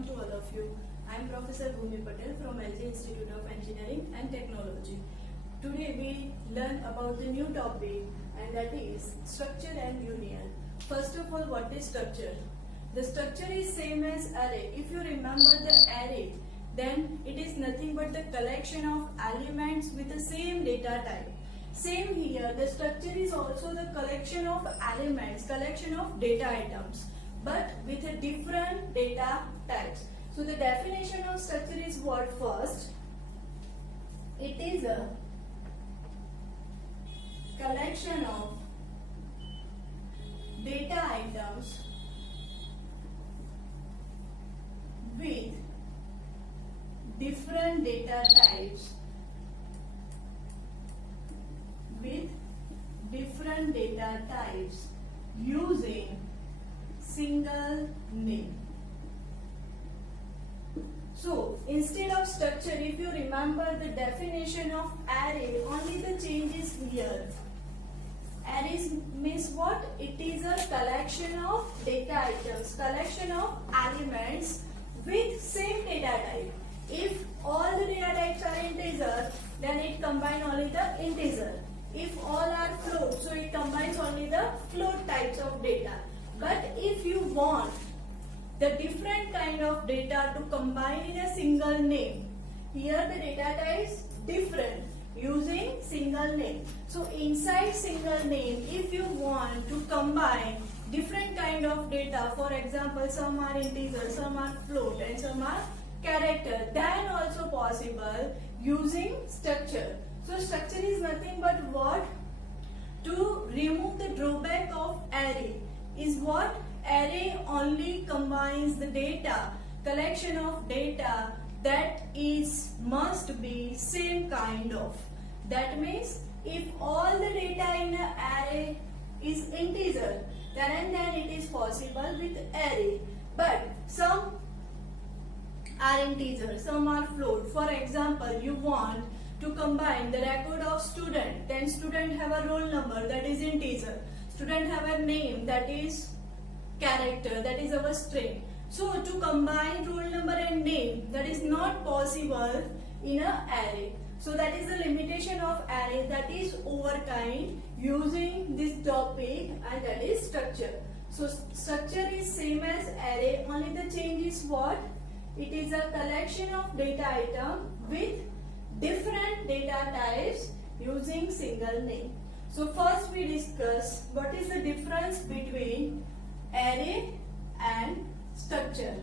welcome to all of you. I am Professor Bhumi Patel from LG Institute of Engineering and Technology. Today we learn about the new topic, and that is structure and union. First of all, what is structure? The structure is same as array. If you remember the array, then it is nothing but the collection of elements with the same data type. Same here, the structure is also the collection of elements, collection of data items, but with a different data types. So the definition of structure is what? First, it is a collection of data items with different data types using single name. So instead of structure, if you remember the definition of array, only the change is here. Arrays means what? It is a collection of data items, collection of elements with same data type. If all the data types are integer, then it combines only the integer. If all are float, so it combines only the float types of data. But if you want the different kind of data to combine in a single name, here the data types different using single name. So inside single name, if you want to combine different kind of data, for example, some are integer, some are float, and some are character, then also possible using structure. So structure is nothing but what? To remove the drawback of array is what? Array only combines the data, collection of data that is must be same kind of. That means if all the data in an array is integer, then it is possible with array. But some are integer, some are float. For example, you want to combine the record of student, then student have a roll number, that is integer. Student have a name, that is character, that is our string. So to combine roll number and name, that is not possible in an array. So that is the limitation of array, that is overcome using this topic, and that is structure. So structure is same as array, only the change is what? It is a collection of data item with different data types using single name. So first we discuss what is the difference between array and structure.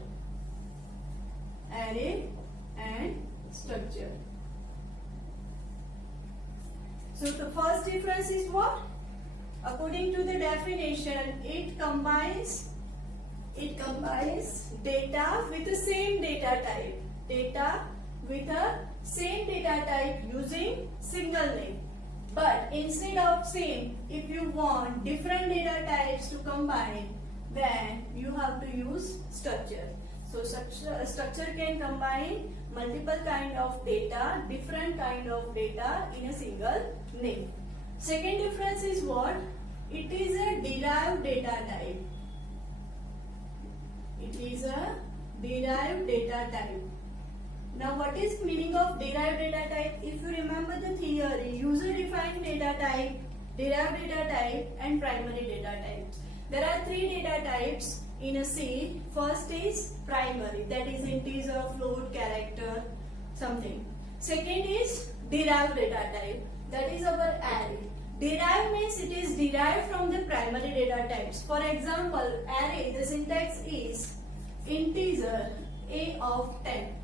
Array and structure. So the first difference is what? According to the definition, it combines data with the same data type. Data with a same data type using single name. But instead of same, if you want different data types to combine, then you have to use structure. So structure can combine multiple kind of data, different kind of data in a single name. Second difference is what? It is a derived data type. It is a derived data type. Now what is meaning of derived data type? If you remember the theory, user-defined data type, derived data type, and primary data type. There are three data types in a C. First is primary, that is integer, float, character, something. Second is derived data type, that is our array. Derived means it is derived from the primary data types. For example, array, the syntax is integer a of 10.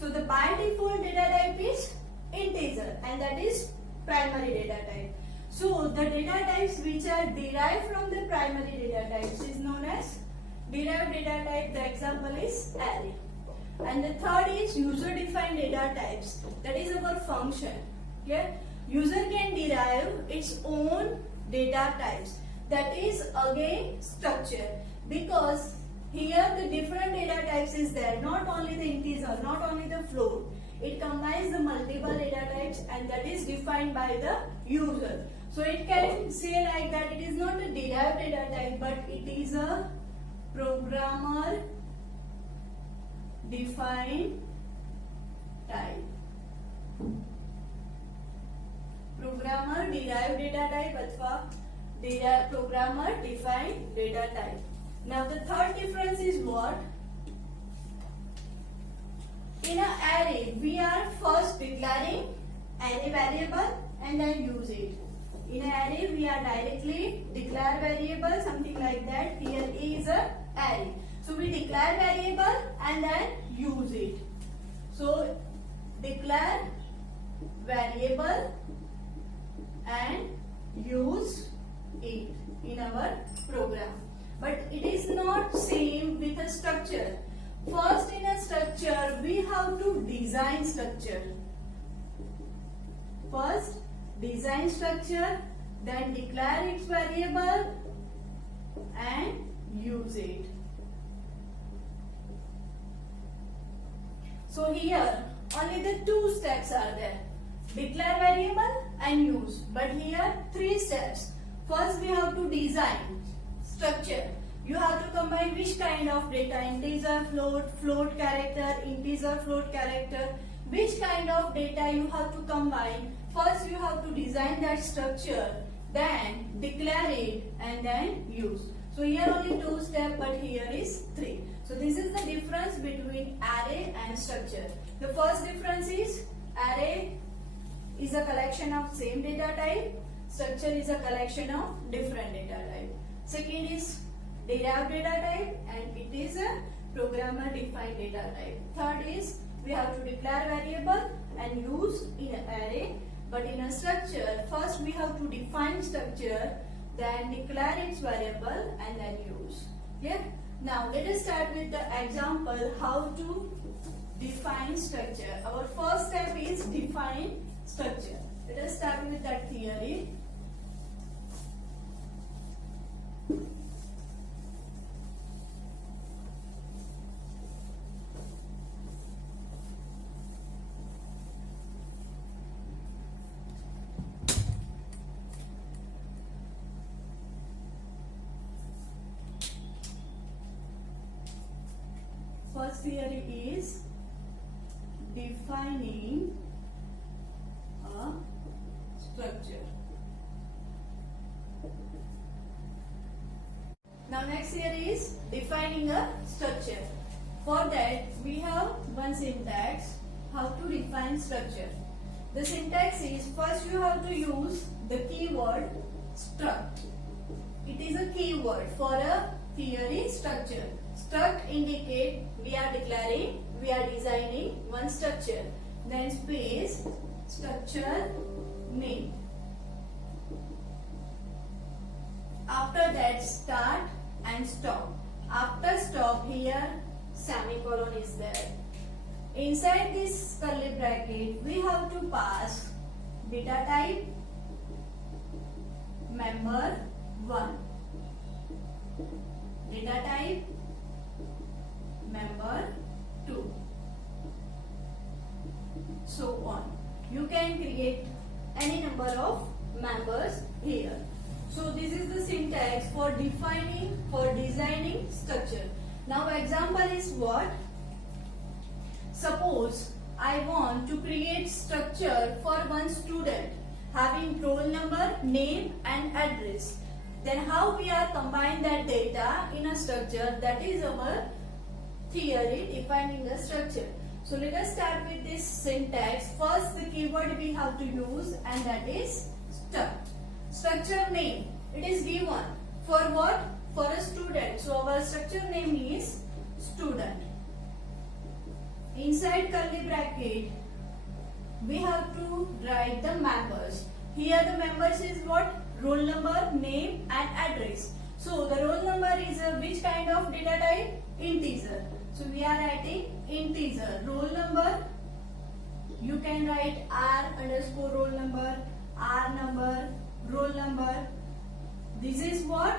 So the by default data type is integer, and that is primary data type. So the data types which are derived from the primary data types is known as derived data type. The example is array. And the third is user defined data types, that is our function. Okay? User can derive its own data types, that is again structure, because here the different data types is there, not only the integer, not only the float. It combines the multiple data types, and that is defined by the user. So it can say like that it is not a derived data type, but it is a programmer define type. Programmer derived data type अथवा programmer define data type. Now the third difference is what? In an array, we are first declaring array variable and then use it. In an array, we are directly declare variable, something like that. Here is a array. So we declare variable and then use it. So declare variable and use it in our program. But it is not same with a structure. First, in a structure, we have to design structure. First, design structure, then declare its variable and use it. So here, only the two steps are there. Declare variable and use. But here, three steps. First, we have to design structure. You have to combine which kind of data, integer, float character, integer, float character. Which kind of data you have to combine. First you have to design that structure, then declare it and then use. So here only two steps, but here is three. So this is the difference between array and structure. The first difference is array is a collection of same data type. Structure is a collection of different data type. Second is derived data type and it is a programmer defined data type. Third is we have to declare variable and use in an array. But in a structure, first we have to define structure, then declare its variable and then use. Yeah? Now let us start with the example how to define structure. Our first step is define structure. Let us start with that theory. First theory is defining a structure. Now next theory is defining a structure. For that we have one syntax how to define structure. The syntax is first you have to use the keyword struct. It is a keyword for a theory structure. Struct indicate we are declaring, we are designing one structure. Then space structure name. After that start and stop. After stop here semicolon is there. Inside this curly bracket we have to pass data type member 1. Data type member 2, so on. You can create any number of members here. So this is the syntax for defining, for designing structure. Now example is what? Suppose I want to create structure for one student having roll number, name and address. Then how we are combine that data in a structure, that is our theory defining a structure. So let us start with this syntax. First the keyword we have to use and that is struct. Structure name, it is given for what? For a student. So our structure name is student. Inside curly bracket we have to write the members. Here the members is what? Roll number, name and address. So the roll number is which kind of data type? Integer. So we are writing integer. Roll number, you can write R underscore roll number, R number, roll number. This is what?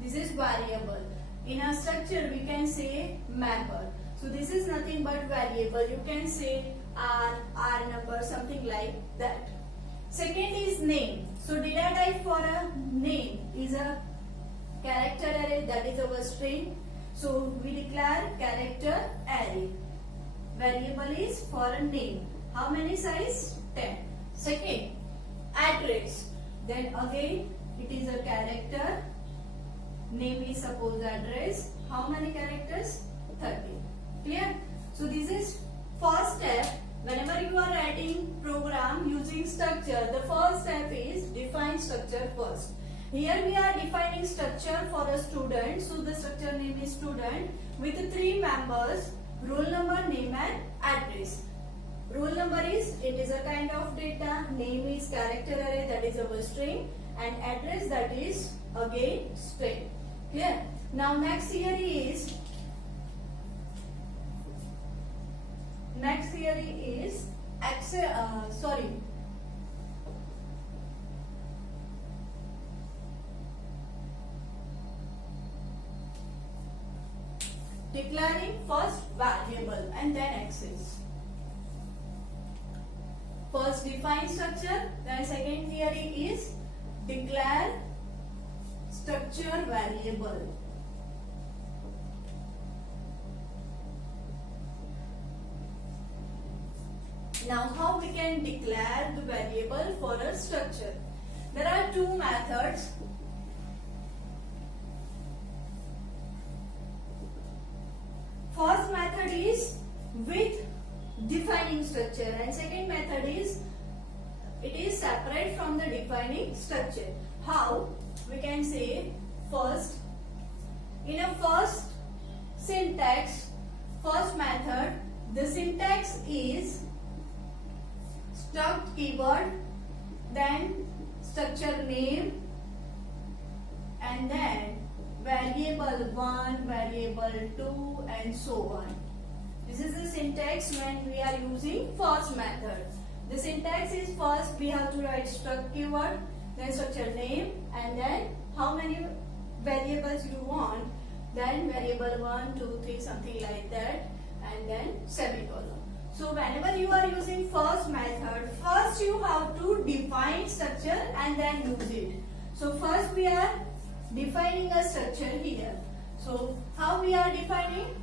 This is variable. In a structure we can say member. So this is nothing but variable. You can say R number, something like that. Second is name. So data type for a name is a character array, that is our string. So we declare character array. Variable is foreign name. How many size? 10. Second, address. Then again it is a character. Name is suppose address. How many characters? 30. Clear? So this is first step. Whenever you are writing program using structure, the first step is define structure first. Here we are defining structure for a student. So the structure name is student with 3 members, roll number, name and address. Roll number is integer kind of data, name is character array, that is our string, and address, that is again string. Clear? Now next theory is declaring first variable and then access. First define structure, then second theory is declare structure variable. Now how we can declare the variable for a structure? There are 2 methods. First method is with defining structure and second method is it is separate from the defining structure. How? We can say first, in a first syntax, first method, the syntax is struct keyword, then structure name, and then variable 1, variable 2, and so on. This is the syntax when we are using first method. The syntax is first we have to write struct keyword, then structure name, and then how many variables you want, then variable 1, 2, 3, something like that, and then semicolon. So whenever you are using first method, first you have to define structure and then use it. So first we are defining a structure here. So how we are defining?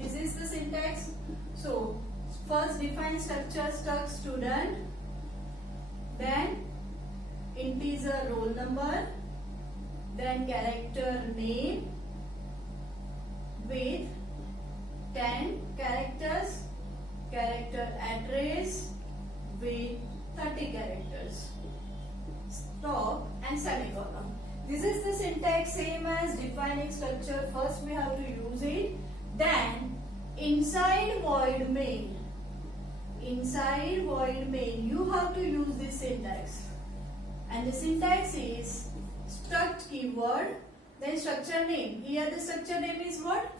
This is the syntax. So first define structure struct student, then integer roll number, then character name with 10 characters, character address with 30 characters, stop and semicolon. This is the syntax same as defining structure. First we have to use it. Then inside void main, you have to use this syntax. And the syntax is struct keyword, then structure name. Here the structure name is what?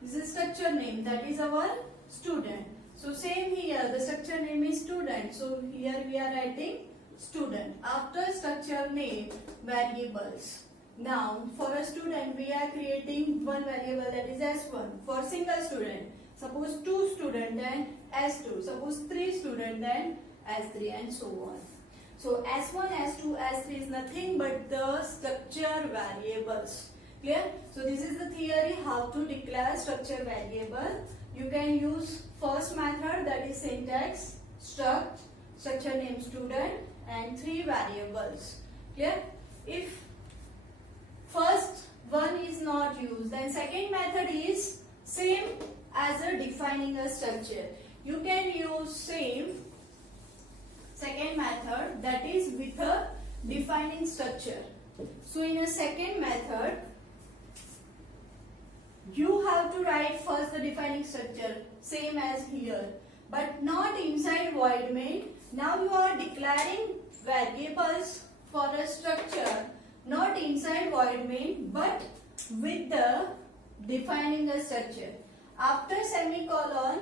This is structure name, that is our student. So same here, the structure name is student. So here we are writing student. After structure name, variables. Now for a student we are creating one variable, that is S1 for single student. Suppose 2 student, then S2. Suppose 3 student, then S3, and so on. So S1, S2, S3 is nothing but the structure variables. Clear? So this is the theory how to declare structure variable. You can use first method, that is syntax, struct, structure name student, and 3 variables. Clear? If first one is not used, then second method is same as a defining a structure. You can use same second method, that is with a defining structure. So in a second method, you have to write first the defining structure, same as here, but not inside void main. Now you are declaring variables for a structure, not inside void main, but with the defining a structure. After semicolon,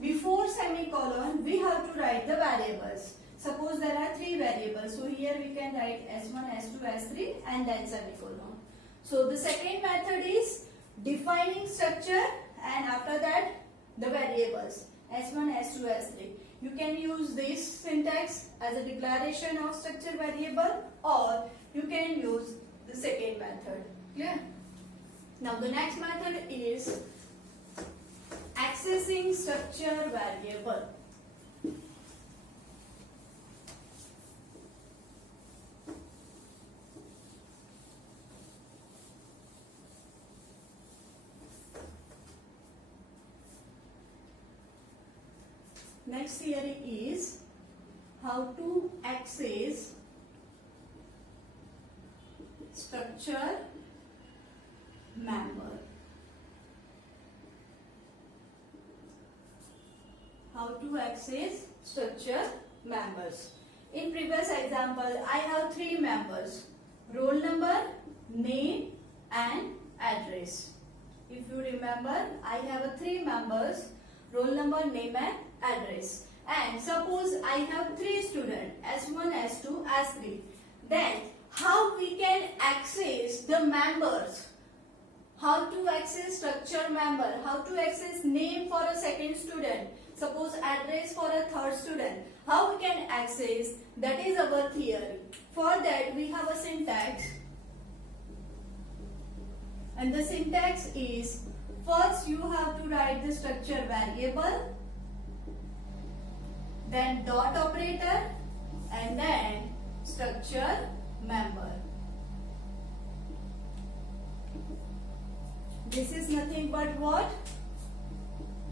before semicolon, we have to write the variables. Suppose there are 3 variables, so here we can write S1, S2, S3, and then semicolon. So the second method is defining structure, and after that the variables S1, S2, S3. You can use this syntax as a declaration of structure variable, or you can use the second method. Clear? Now the next method is accessing structure variable. Next theory is how to access structure member. How to access structure members. In previous example, I have three members: roll number, name and address. If you remember, I have three members: roll number, name and address. And suppose I have three students, S1, S2, S3. Then how we can access the members? How to access structure member? How to access name for a second student? Suppose address for a third student. How we can access? That is our theory. For that we have a syntax. And the syntax is, first you have to write the structure variable, then dot operator, and then structure member. This is nothing but what?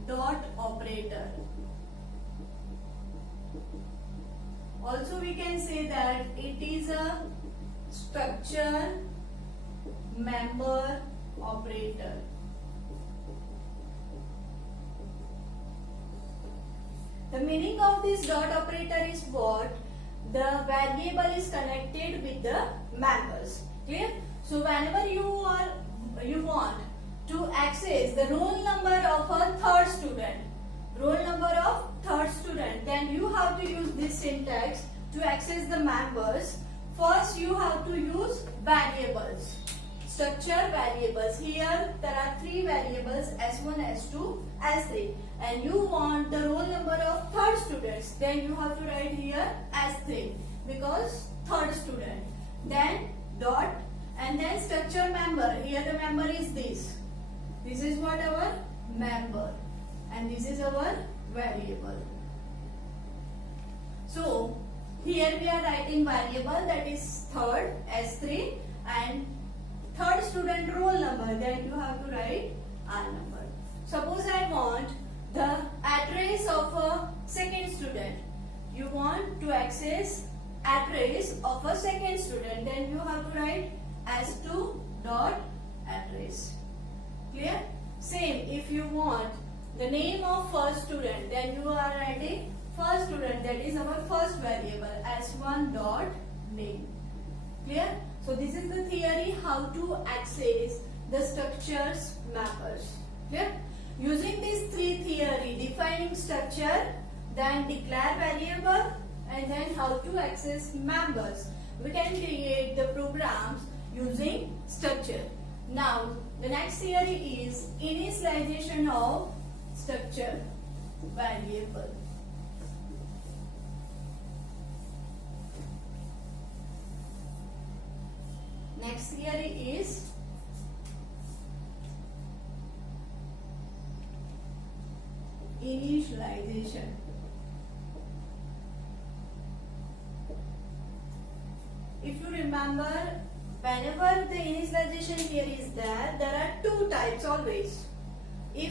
Dot operator. Also we can say that it is a structure member operator. The meaning of this dot operator is what? The variable is connected with the members. Clear? So whenever you want to access the roll number of a third student, then you have to use this syntax to access the members. First you have to use variables. Structure variables. Here there are three variables: S1, S2, S3. And you want the roll number of third students, then you have to write here S3 because third student. Then dot, and then structure member. Here the member is this. This is what our member, and this is our variable. So here we are writing variable, that is third, S3, and third student roll number, then you have to write R number. Suppose I want the address of a second student. You want to access address of a second student, then you have to write S2 dot address. Clear? Same, if you want the name of first student, then you are writing first student, that is our first variable, S1 dot name. Clear? So this is the theory how to access the structures members. Clear? Using these three theory, defining structure, then declare variable, and then how to access members, we can create the programs using structure. Now the next theory is initialization of structure variable. Next theory is initialization. If you remember, whenever the initialization theory is there are two types always. If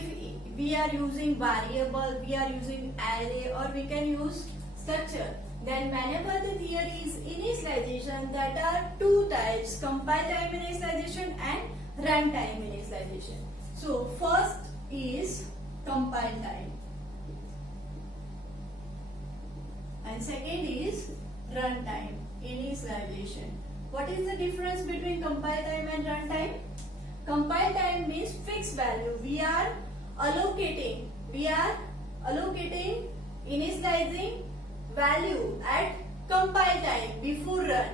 we are using variable, we are using array, or we can use structure. Then whenever the theory is initialization, there are two types: compile time initialization and runtime initialization. So first is compile time, and second is runtime initialization. What is the difference between compile time and runtime? Compile time means fixed value. We are allocating initializing value at compile time before run.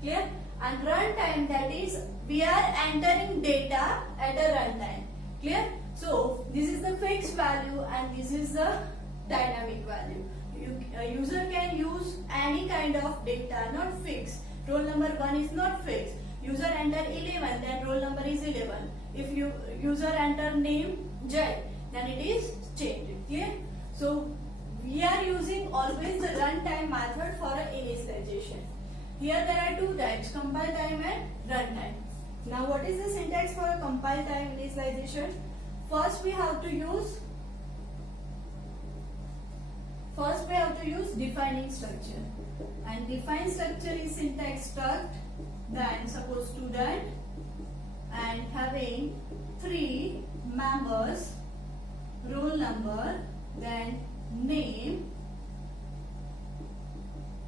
Clear? And runtime, that is we are entering data at a runtime. Clear? So this is the fixed value and this is the dynamic value. A user can use any kind of data, not fixed. Roll number 1 is not fixed. user enter 11, then roll number is 11. If you user enter name Jay, then it is changed. Clear? So we are using always the runtime method for initialization. Here there are two types, compile time and runtime. Now what is the syntax for a compile time initialization? First we have to use defining structure, and define structure is syntax struct, then suppose student, and having 3 members, roll number, then name,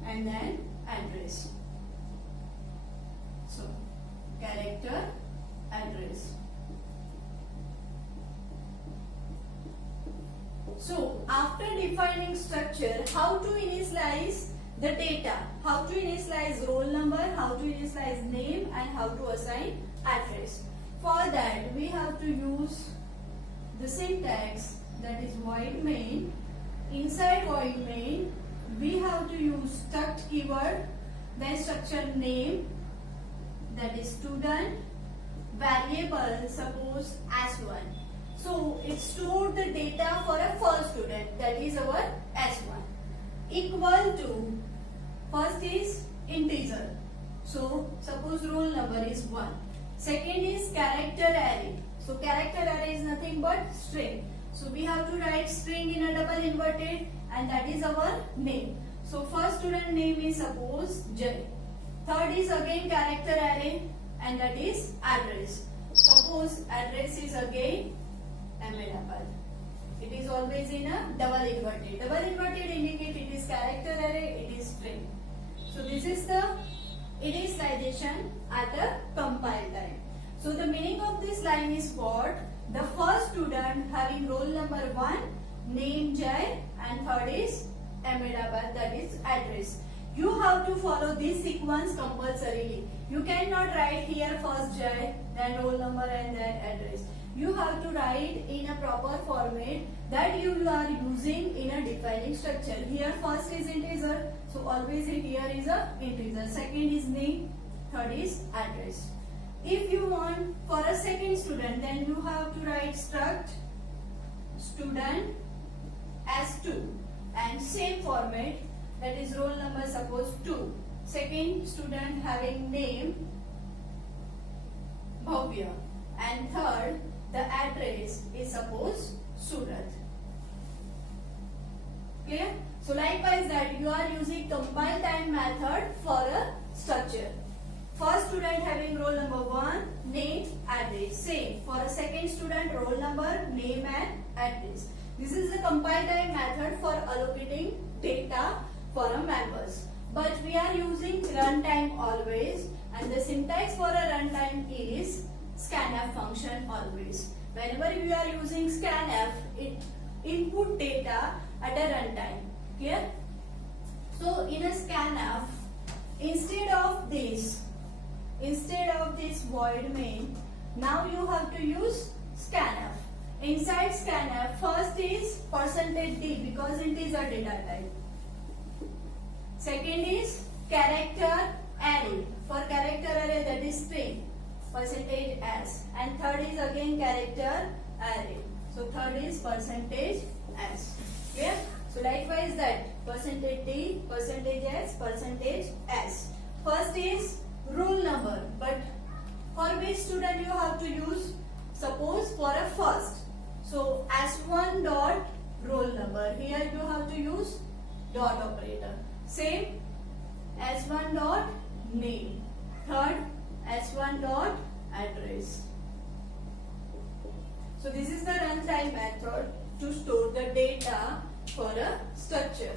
and then address. So character, address. So after defining structure, how to initialize the data, how to initialize roll number, how to initialize name, and how to assign address. For that we have to use the syntax, that is void main. Inside void main we have to use struct keyword, then structure name, that is student, variable suppose S1. So it stored the data for a first student, that is our S1, equal to, first is integer, so suppose roll number is 1. Second is character array, so character array is nothing but string, so we have to write string in a double inverted, and that is our name. So first student name is suppose J. Third is again character array, and that is address. Suppose address is again Ahmedabad. It is always in a double inverted. Double inverted indicate it is character array, it is string. So this is the initialization at a compile time. So the meaning of this line is what? The first student having roll number 1, name Jai, and third is Ahmedabad, that is address. You have to follow this sequence compulsorily. You cannot write here first Jai, then roll number, and then address. You have to write in a proper format that you are using in a defining structure. Here first is integer, so always here is a integer. Second is name, third is address. If you want for a second student, then you have to write struct student S2, and same format, that is roll number suppose 2. Second student having name Bhavya, and third the address is suppose Surat. Clear? So likewise that you are using compile time method for a structure. First student having roll number 1, name, address. Same for a second student, roll number, name, and address. This is the compile time method for allocating data for a members. But we are using runtime always, and the syntax for a runtime is scanf function always. Whenever you are using scanf, it input data at a runtime. Clear? So in a scanf, instead of this void main, now you have to use scanf. Inside scanf, first is %d because it is a data type. Second is character array. For character array, that is string, %s, and third is again character array. So third is %s. Clear? So likewise that %d, %s, %s. First is roll number, but for which student you have to use? Suppose for a first. So S1 dot roll number. Here you have to use dot operator. Same S1 dot name. Third S1 dot address. So this is the runtime method to store the data for a structure.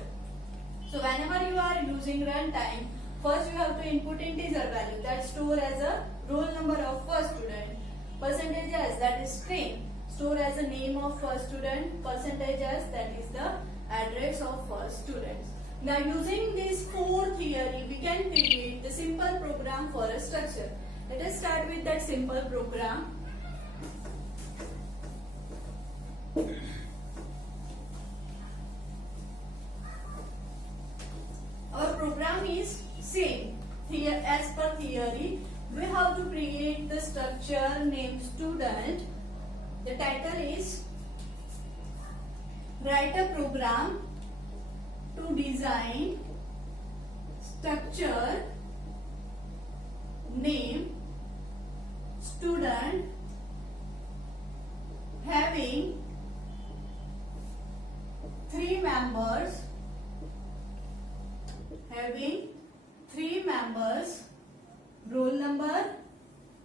So whenever you are using runtime, first you have to input integer value that store as a roll number of first student. %s, that is string, store as a name of first student. %s, that is the address of first student. Now using this 4 theory, we can create the simple program for a structure. Let us start with that simple program. Our program is same. Here, as per theory, we have to create the structure named student. The title is write a program to design structure name student having 3 members, roll number,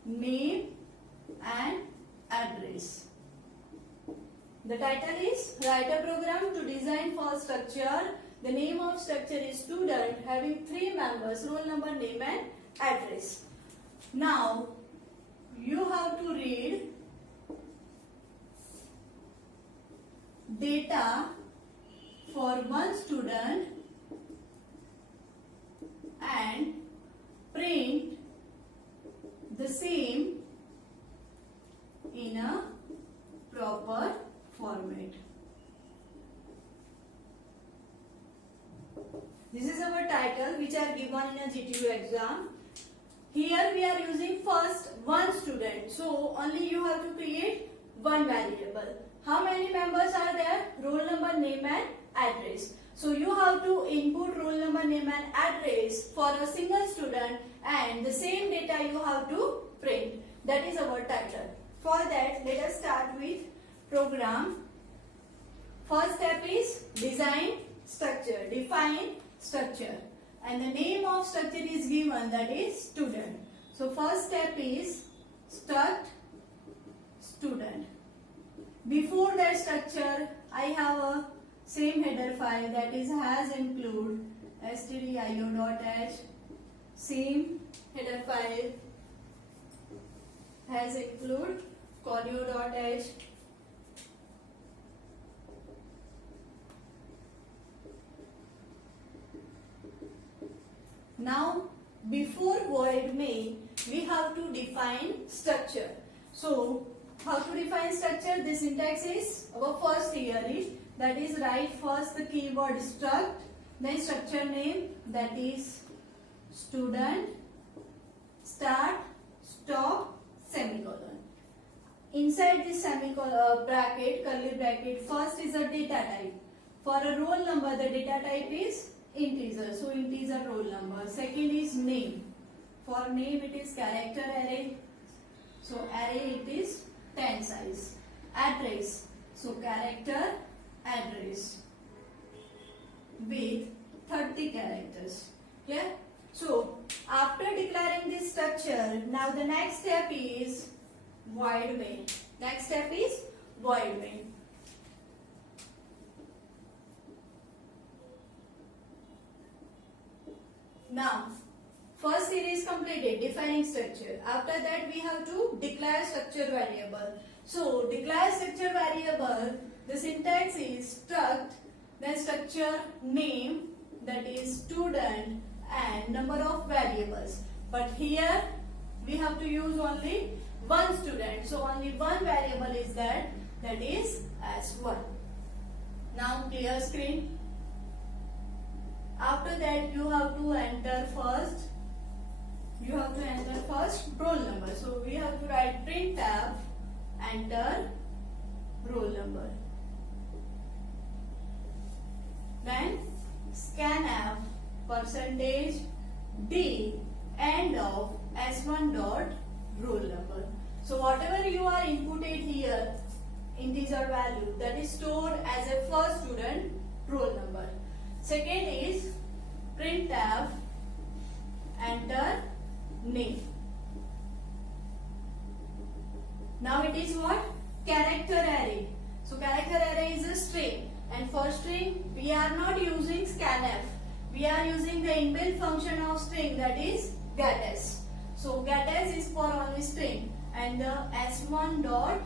name and address. The title is write a program to design for structure. The name of structure is student having 3 members, roll number, name and address. Now you have to read data for one student and print the same in a proper format. This is our title which are given in a GTU exam. Here we are using first one student. So only you have to create one variable. How many members are there? Roll number, name and address. So you have to input roll number, name and address for a single student and the same data you have to print. That is our title. For that, let us start with program. First step is design structure, define structure. And the name of structure is given, that is student. So first step is struct student. Before that structure, I have a same header file, that is has include stdio.h. Same header file has include conio.h. Now before void main we have to define structure. So how to define structure? The syntax is our first theory, that is write first the keyword struct, then structure name, that is student, start, stop, semicolon. Inside this semicolon bracket, curly bracket, first is a data type. For a roll number, the data type is integer, so integer roll number. Second is name. For name it is character array, so array it is 10 size. Address, so character address with 30 characters. Clear? So after declaring this structure, now the next step is void main. Next step is void main. Now first series completed, defining structure. After that we have to declare structure variable. So declare structure variable, the syntax is struct, then structure name, that is student, and number of variables. But here we have to use only one student, so only one variable is that is S1. Now clear screen. After that you have to enter first roll number. So we have to write printf, enter roll number. Then scanf %d end of S1 dot roll number. So whatever you are inputted here, integer value, that is stored as a first student roll number. Second is printf, enter name. Now it is what? Character array. So character array is a string, and for string we are not using scanf. We are using the inbuilt function of string, that is getS. So getS is for only string, and the S1 dot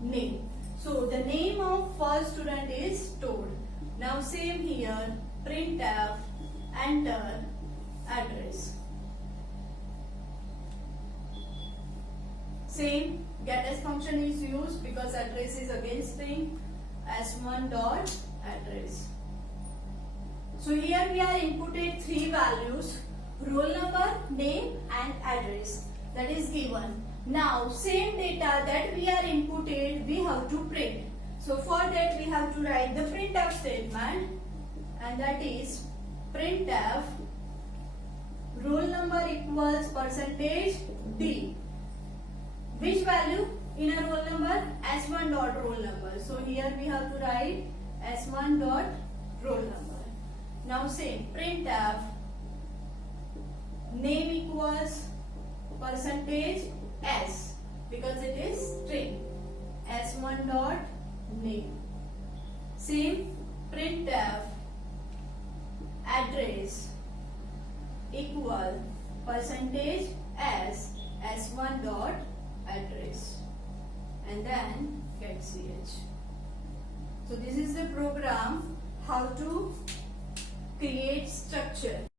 name. So the name of first student is stored. Now same here, printf, enter address. Same getS function is used because address is again string, S1 dot address. So here we are inputted 3 values, roll number, name and address. that is given. Now same data that we are inputted, we have to print. So for that we have to write the printf statement, and that is printf roll number equals percentage D. Which value in a roll number? S1 dot roll number. So here we have to write S1 dot roll number. Now same printf name equals percentage S, because it is string. S1 dot name. Same printf address equal percentage S S1 dot address, and then get ch. So this is the program how to create structure.